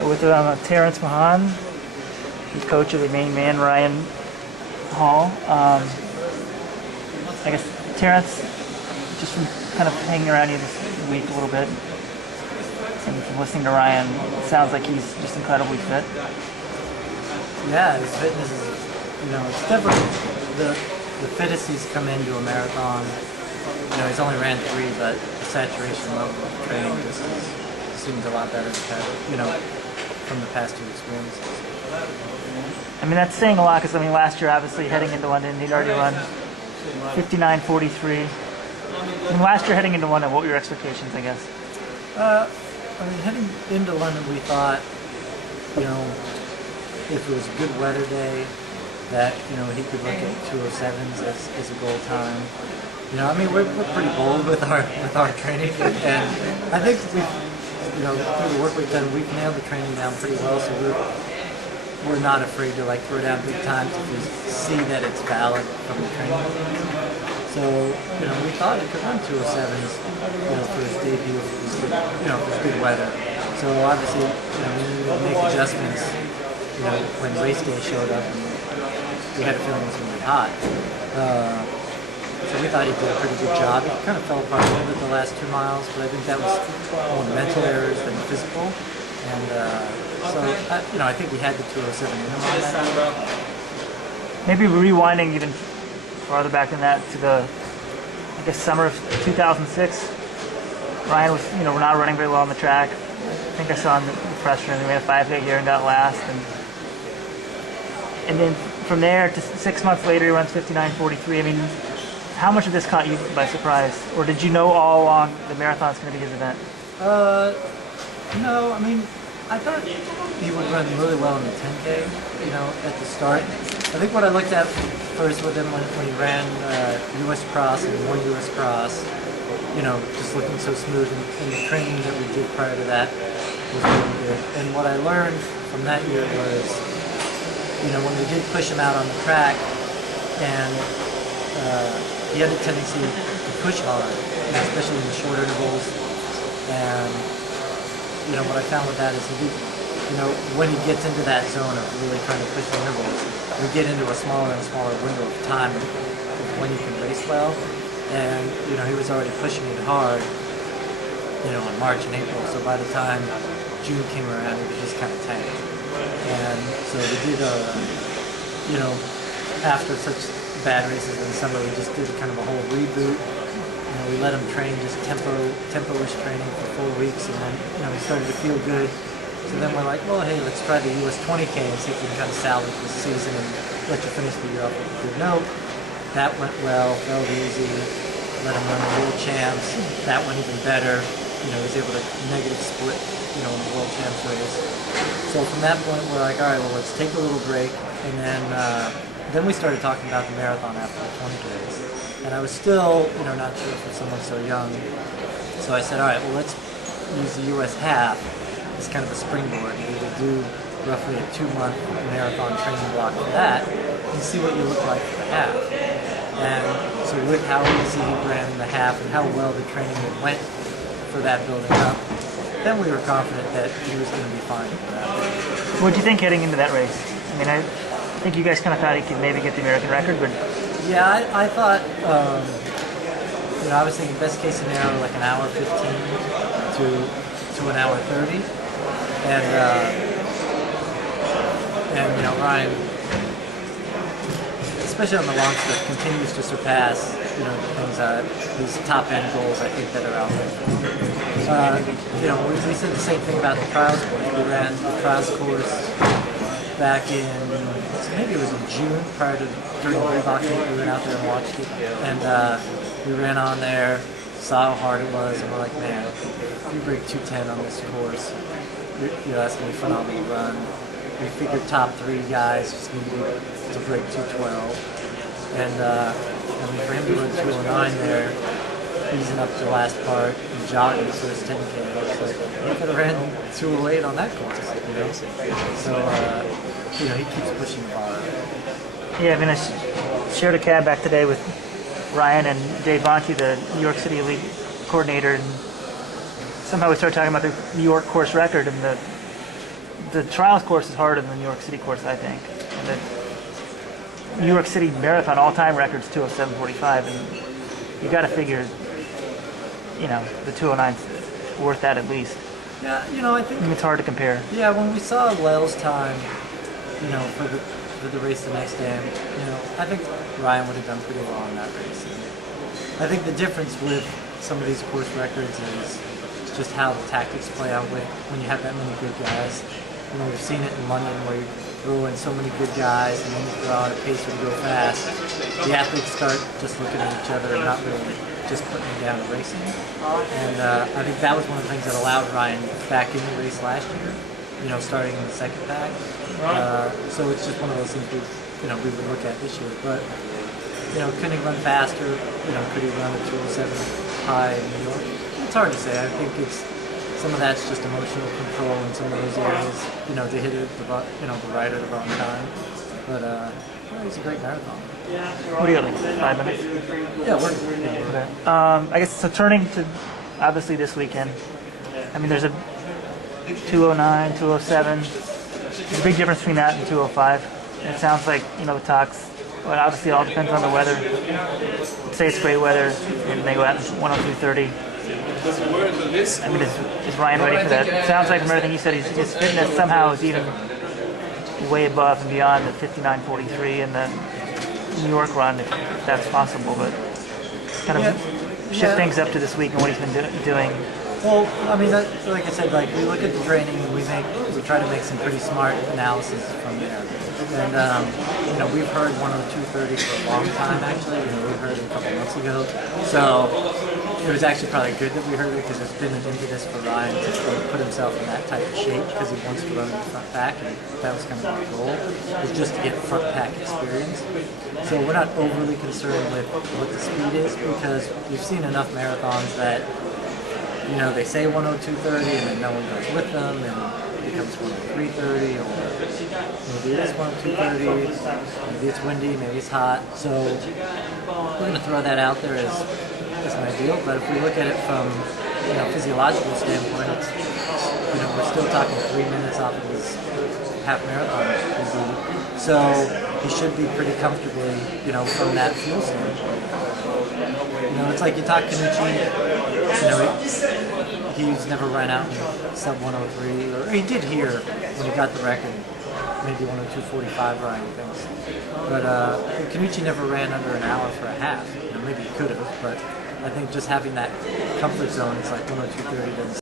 With Terrence Mahon, he's coach of the main man, Ryan Hall. I guess Terrence, just from kind of hanging around you this week a little bit, and from listening to Ryan, it sounds like he's just incredibly fit. Yeah, his fitness is, it's definitely the fittest he's come into a marathon. He's only ran 3, but the saturation level of training just seems a lot better from the past 2 experiences. I mean, that's saying a lot because, last year, obviously, heading into London, he'd already run 59:43. Last year, heading into London, what were your expectations, I guess? Heading into London, we thought, if it was a good weather day, that, he could look at 207s as a goal time. We're pretty bold with our training, and I think through the work we've done, we've nailed the training down pretty well, so we're not afraid to throw down big times if we see that it's valid from the training. So, we thought it could run 207s, for his debut if it was good, if it was good weather. So obviously, we needed to make adjustments, when race day showed up, and we had a feeling it was going to be hot. So we thought he did a pretty good job. He kind of fell apart a little bit the last 2 miles, but I think that was more mental errors than physical. And I think we had the 207 in him on that. Maybe rewinding even farther back than that to the, summer of 2006. Ryan was, not running very well on the track. I think I saw in the press room he made a 5K gear and got last. And then from there to 6 months later, he runs 59:43. How much of this caught you by surprise? Or did you know all along the marathon's going to be his event? No, I thought he would run really well in the 10K, at the start. I think what I looked at first with him when he ran U.S. Cross and won U.S. Cross, just looking so smooth, and the training that we did prior to that was really good. And what I learned from that year was, when we did push him out on the track, and he had a tendency to push hard, especially in the short intervals. And what I found with that is when he gets into that zone of really trying to push the intervals, we get into a smaller and smaller window of time when you can race well. And he was already pushing it hard, in March and April. So by the time June came around, he just kind of tanked. And so we did after such bad races in the summer, we just did kind of a whole reboot. We let him train just tempo-ish training for 4 weeks, and then he started to feel good. So then we're like, well, hey, let's try the US 20K and see if we can kind of salvage this season and let you finish the year off with a good note. That went well, felt easy. Let him run the World Champs. That went even better. He was able to negative split, in the World Champs race. So from that point, we're like, all right, well, let's take a little break, and then we started talking about the marathon after the 20Ks. And I was still, not sure for someone so young. So I said, all right, well, let's use the US half as kind of a springboard. We would do roughly a 2-month marathon training block for that and see what you look like for the half. And so with how easy he ran in the half and how well the training went for that building up, then we were confident that he was going to be fine for that. What did you think heading into that race? I think you guys kind of thought he could maybe get the American record, but... Yeah, I thought, I was thinking best case scenario, like an hour 15 to an hour 30. And Ryan, especially on the long stuff, continues to surpass, these top end goals I think that are out there. We said the same thing about the trials course. We ran the trials course back in, maybe it was in June, during the Reebok meet. We went out there and watched it, and we ran on there, saw how hard it was, and we're like, man, if you break 210 on this course, that's going to be a phenomenal run. We figured top 3 guys just needed to break 212, and for him to run 209 there, easing up the last part and jogging the first 10K, I was like, he could have ran 208 on that course, So, he keeps pushing the bar. Yeah, I shared a cab back today with Ryan and Dave Bonte, the New York City Elite coordinator, and somehow we started talking about the New York course record, and the trials course is harder than the New York City course, I think. And the New York City marathon all-time record's 2:07:45, and you got to figure, the 2:09's worth that at least. Yeah, I think It's hard to compare. Yeah, when we saw Lel's time, for the race the next day, I think Ryan would have done pretty well in that race. And I think the difference with some of these course records is just how the tactics play out when you have that many good guys. We've seen it in London where you throw in so many good guys and then you throw out a pacer to go fast. The athletes start just looking at each other and not really just putting them down to racing. And I think that was one of the things that allowed Ryan back in the race last year, starting in the second pack. So it's just one of those things we would look at this year. But, could he run faster? Could he run a 2:07 high in New York? It's hard to say. I think some of that's just emotional control in some of those areas, to hit it the right at the wrong time. But he's a great marathon. What do you got, like 5 minutes? Yeah, we're Okay. I guess so. Turning to obviously this weekend. I mean, there's a 2:09, 2:07. There's a big difference between that and 2:05. And it sounds like the talks. But obviously, it all depends on the weather. Say it's great weather, and they go out in 1:02:30. I mean, is Ryan ready for that? It sounds like from everything he said, his fitness somehow is even way above and beyond the 59:43 and the New York run, if that's possible. But kind of shift things up to this week and what he's been doing. Well, I mean, like I said, we look at the training and we try to make some pretty smart analysis from there. And we've heard 1:02:30 for a long time. Actually, we heard it a couple months ago. So it was actually probably good that we heard it because it's been an impetus for Ryan to put himself in that type of shape because he wants to run in the front pack, and that was kind of our goal, was just to get front pack experience. So we're not overly concerned with what the speed is because we've seen enough marathons that they say 1:02:30 and then no one goes with them and it becomes 1:03:30 or maybe it is 1:02:30, maybe it's windy, maybe it's hot. So we're going to throw that out there as an ideal, but if we look at it from physiological standpoint, it's, we're still talking 3 minutes off of his half marathon. So he should be pretty comfortably, from that fuel standpoint. It's like you talk to Nucci, he's never run out in sub 1:03, or he did here when he got the record, maybe 1:02:45 Ryan thinks. But Canucci never ran under an hour for a half. Maybe he could have, but I think just having that comfort zone, it's like 1:02:30 doesn't